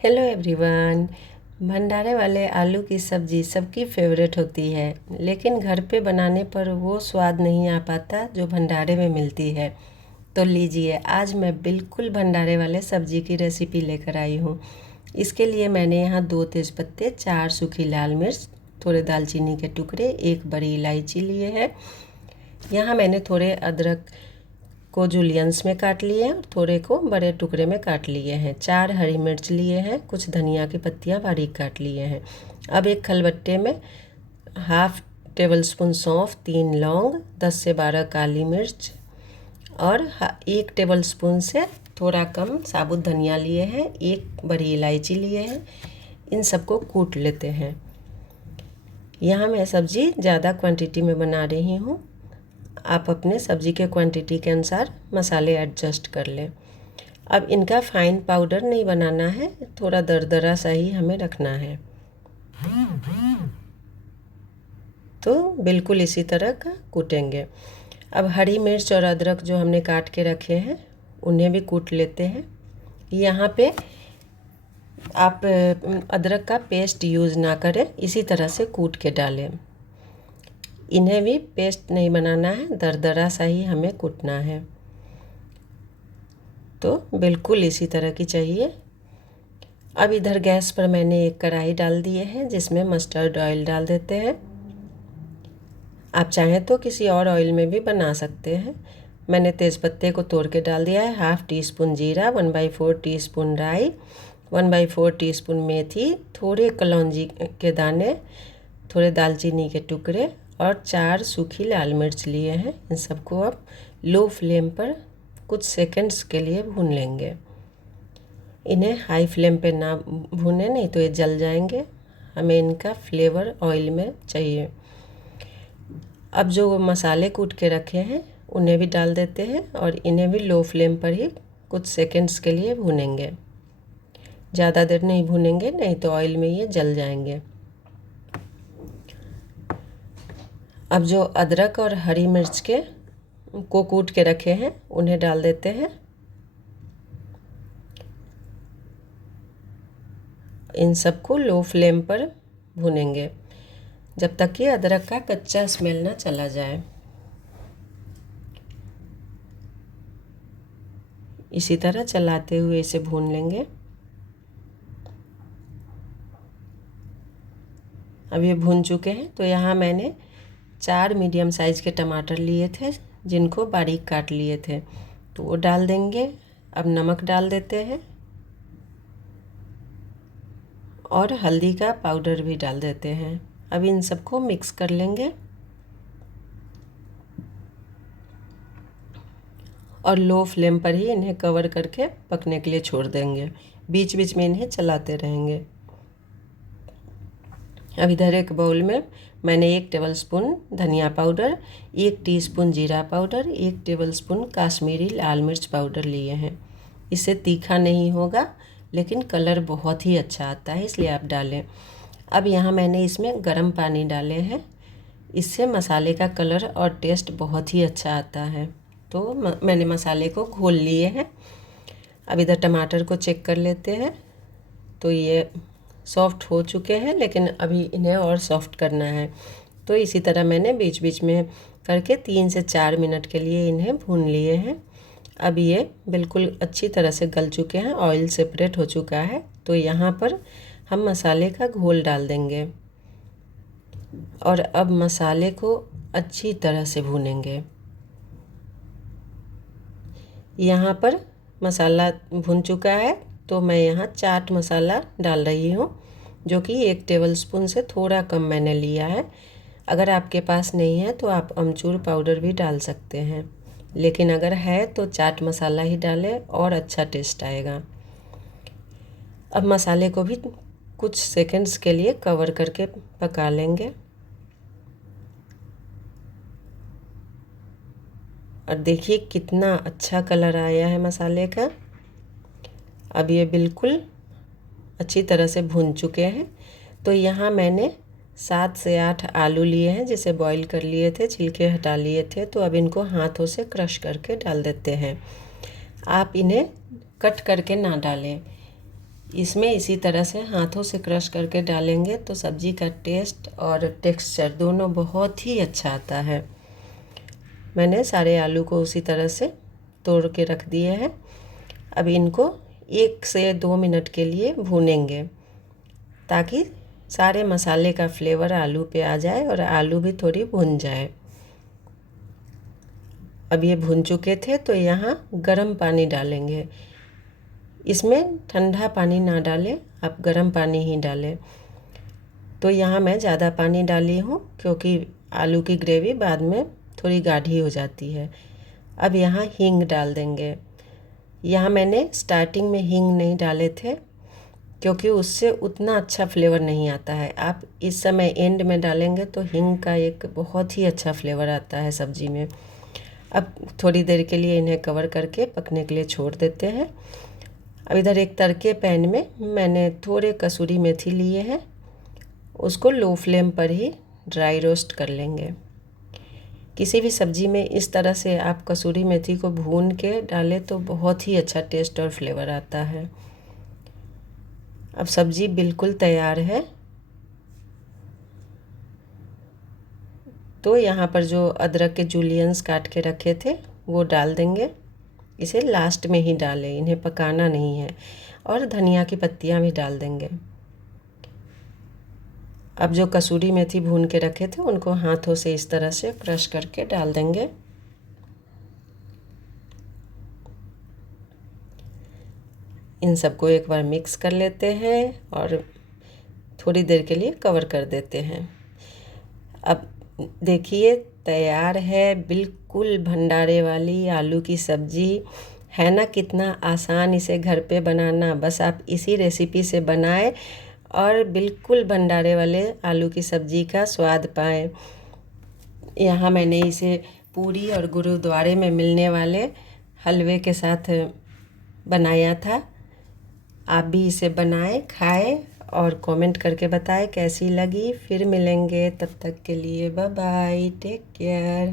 Hello everyone. भंडारे वाले आलू की सब्ज़ी सबकी फेवरेट होती है, लेकिन घर पे बनाने पर वो स्वाद नहीं आ पाता जो भंडारे में मिलती है। तो लीजिए, आज मैं बिल्कुल भंडारे वाले सब्ज़ी की रेसिपी लेकर आई हूँ। इसके लिए मैंने यहाँ 2 तेज़पत्ते, 4 सूखी लाल मिर्च, थोड़े दालचीनी के टुकड़े, 1 बड़ी इलायची लिए हैं। यहाँ मैंने थोड़े अदरक को जूलियंस में काट लिए हैं और थोड़े को बड़े टुकड़े में काट लिए हैं। 4 हरी मिर्च लिए हैं, कुछ धनिया की पत्तियां बारीक काट लिए हैं। अब एक खलबट्टे में हाफ टेबल स्पून सौंफ, 3 लौंग, 10 से 12 काली मिर्च और 1 टेबल स्पून से थोड़ा कम साबुत धनिया लिए हैं, 1 बड़ी इलायची लिए हैं। इन सबको कूट लेते हैं। यहाँ मैं सब्ज़ी ज़्यादा क्वांटिटी में बना रही हूँ। आप अपने सब्ज़ी के क्वांटिटी के अनुसार मसाले एडजस्ट कर लें। अब इनका फाइन पाउडर नहीं बनाना है, थोड़ा दरदरा सा ही हमें रखना है। तो बिल्कुल इसी तरह का कूटेंगे। अब हरी मिर्च और अदरक जो हमने काट के रखे हैं उन्हें भी कूट लेते हैं। यहाँ पे आप अदरक का पेस्ट यूज़ ना करें, इसी तरह से कूट के डालें। इन्हें भी पेस्ट नहीं बनाना है, दरदरा सा ही हमें कूटना है। तो बिल्कुल इसी तरह की चाहिए। अब इधर गैस पर मैंने एक कढ़ाई डाल दिए हैं, जिसमें मस्टर्ड ऑयल डाल देते हैं। आप चाहें तो किसी और ऑयल में भी बना सकते हैं। मैंने तेज़पत्ते को तोड़ के डाल दिया है। हाफ टी स्पून जीरा, 1/4 टीस्पून राई, 1/4 टीस्पून मेथी, थोड़े कलौंजी के दाने, थोड़े दालचीनी के टुकड़े और 4 सूखी लाल मिर्च लिए हैं। इन सबको अब लो फ्लेम पर कुछ सेकंड्स के लिए भून लेंगे। इन्हें हाई फ्लेम पे ना भूनें, नहीं तो ये जल जाएंगे। हमें इनका फ्लेवर ऑयल में चाहिए। अब जो मसाले कूट के रखे हैं उन्हें भी डाल देते हैं और इन्हें भी लो फ्लेम पर ही कुछ सेकंड्स के लिए भूनेंगे। ज़्यादा देर नहीं भूनेंगे, नहीं तो ऑयल में ये जल जाएंगे। अब जो अदरक और हरी मिर्च के को कूट के रखे हैं उन्हें डाल देते हैं। इन सबको लो फ्लेम पर भूनेंगे जब तक कि अदरक का कच्चा स्मेल ना चला जाए। इसी तरह चलाते हुए इसे भून लेंगे। अब ये भून चुके हैं। तो यहाँ मैंने 4 मीडियम साइज़ के टमाटर लिए थे, जिनको बारीक काट लिए थे, तो वो डाल देंगे। अब नमक डाल देते हैं और हल्दी का पाउडर भी डाल देते हैं। अब इन सबको मिक्स कर लेंगे और लो फ्लेम पर ही इन्हें कवर करके पकने के लिए छोड़ देंगे। बीच बीच में इन्हें चलाते रहेंगे। अब इधर एक बाउल में मैंने 1 टेबलस्पून धनिया पाउडर, 1 टीस्पून जीरा पाउडर, 1 टेबलस्पून काश्मीरी लाल मिर्च पाउडर लिए हैं। इससे तीखा नहीं होगा, लेकिन कलर बहुत ही अच्छा आता है, इसलिए आप डालें। अब यहाँ मैंने इसमें गर्म पानी डाले हैं। इससे मसाले का कलर और टेस्ट बहुत ही अच्छा आता है। तो मैंने मसाले को घोल लिए हैं। अब इधर टमाटर को चेक कर लेते हैं। तो ये सॉफ्ट हो चुके हैं, लेकिन अभी इन्हें और सॉफ्ट करना है। तो इसी तरह मैंने बीच बीच में करके 3 से 4 मिनट के लिए इन्हें भून लिए हैं। अब ये बिल्कुल अच्छी तरह से गल चुके हैं, ऑयल सेपरेट हो चुका है। तो यहाँ पर हम मसाले का घोल डाल देंगे और अब मसाले को अच्छी तरह से भूनेंगे। यहाँ पर मसाला भुन चुका है, तो मैं यहाँ चाट मसाला डाल रही हूँ, जो कि 1 टेबलस्पून से थोड़ा कम मैंने लिया है। अगर आपके पास नहीं है तो आप अमचूर पाउडर भी डाल सकते हैं, लेकिन अगर है तो चाट मसाला ही डालें और अच्छा टेस्ट आएगा। अब मसाले को भी कुछ सेकंड्स के लिए कवर करके पका लेंगे। और देखिए कितना अच्छा कलर आया है मसाले का। अब ये बिल्कुल अच्छी तरह से भून चुके हैं। तो यहाँ मैंने 7 से 8 आलू लिए हैं, जिसे बॉईल कर लिए थे, छिलके हटा लिए थे। तो अब इनको हाथों से क्रश करके डाल देते हैं। आप इन्हें कट करके ना डालें, इसमें इसी तरह से हाथों से क्रश करके डालेंगे तो सब्ज़ी का टेस्ट और टेक्सचर दोनों बहुत ही अच्छा आता है। मैंने सारे आलू को उसी तरह से तोड़ के रख दिए हैं। अब इनको 1 से 2 मिनट के लिए भूनेंगे ताकि सारे मसाले का फ्लेवर आलू पे आ जाए और आलू भी थोड़ी भुन जाए। अब ये भुन चुके थे तो यहाँ गर्म पानी डालेंगे। इसमें ठंडा पानी ना डालें, आप गर्म पानी ही डालें। तो यहाँ मैं ज़्यादा पानी डाली हूँ क्योंकि आलू की ग्रेवी बाद में थोड़ी गाढ़ी हो जाती है। अब यहाँ हींग डाल देंगे। यहाँ मैंने स्टार्टिंग में हींग नहीं डाले थे क्योंकि उससे उतना अच्छा फ्लेवर नहीं आता है। आप इस समय एंड में डालेंगे तो हींग का एक बहुत ही अच्छा फ्लेवर आता है सब्ज़ी में। अब थोड़ी देर के लिए इन्हें कवर करके पकने के लिए छोड़ देते हैं। अब इधर एक तड़के पैन में मैंने थोड़े कसूरी मेथी लिए हैं, उसको लो फ्लेम पर ही ड्राई रोस्ट कर लेंगे। किसी भी सब्ज़ी में इस तरह से आप कसूरी मेथी को भून के डालें तो बहुत ही अच्छा टेस्ट और फ्लेवर आता है। अब सब्ज़ी बिल्कुल तैयार है। तो यहाँ पर जो अदरक के जूलियंस काट के रखे थे वो डाल देंगे। इसे लास्ट में ही डालें, इन्हें पकाना नहीं है। और धनिया की पत्तियाँ भी डाल देंगे। अब जो कसूरी मेथी भून के रखे थे उनको हाथों से इस तरह से क्रश करके डाल देंगे। इन सबको एक बार मिक्स कर लेते हैं और थोड़ी देर के लिए कवर कर देते हैं। अब देखिए तैयार है बिल्कुल भंडारे वाली आलू की सब्ज़ी। है ना कितना आसान इसे घर पे बनाना। बस आप इसी रेसिपी से बनाएं और बिल्कुल भंडारे वाले आलू की सब्ज़ी का स्वाद पाएं। यहाँ मैंने इसे पूरी और गुरुद्वारे में मिलने वाले हलवे के साथ बनाया था। आप भी इसे बनाएं, खाएं और कमेंट करके बताएं कैसी लगी। फिर मिलेंगे, तब तक के लिए बाय बाय, टेक केयर।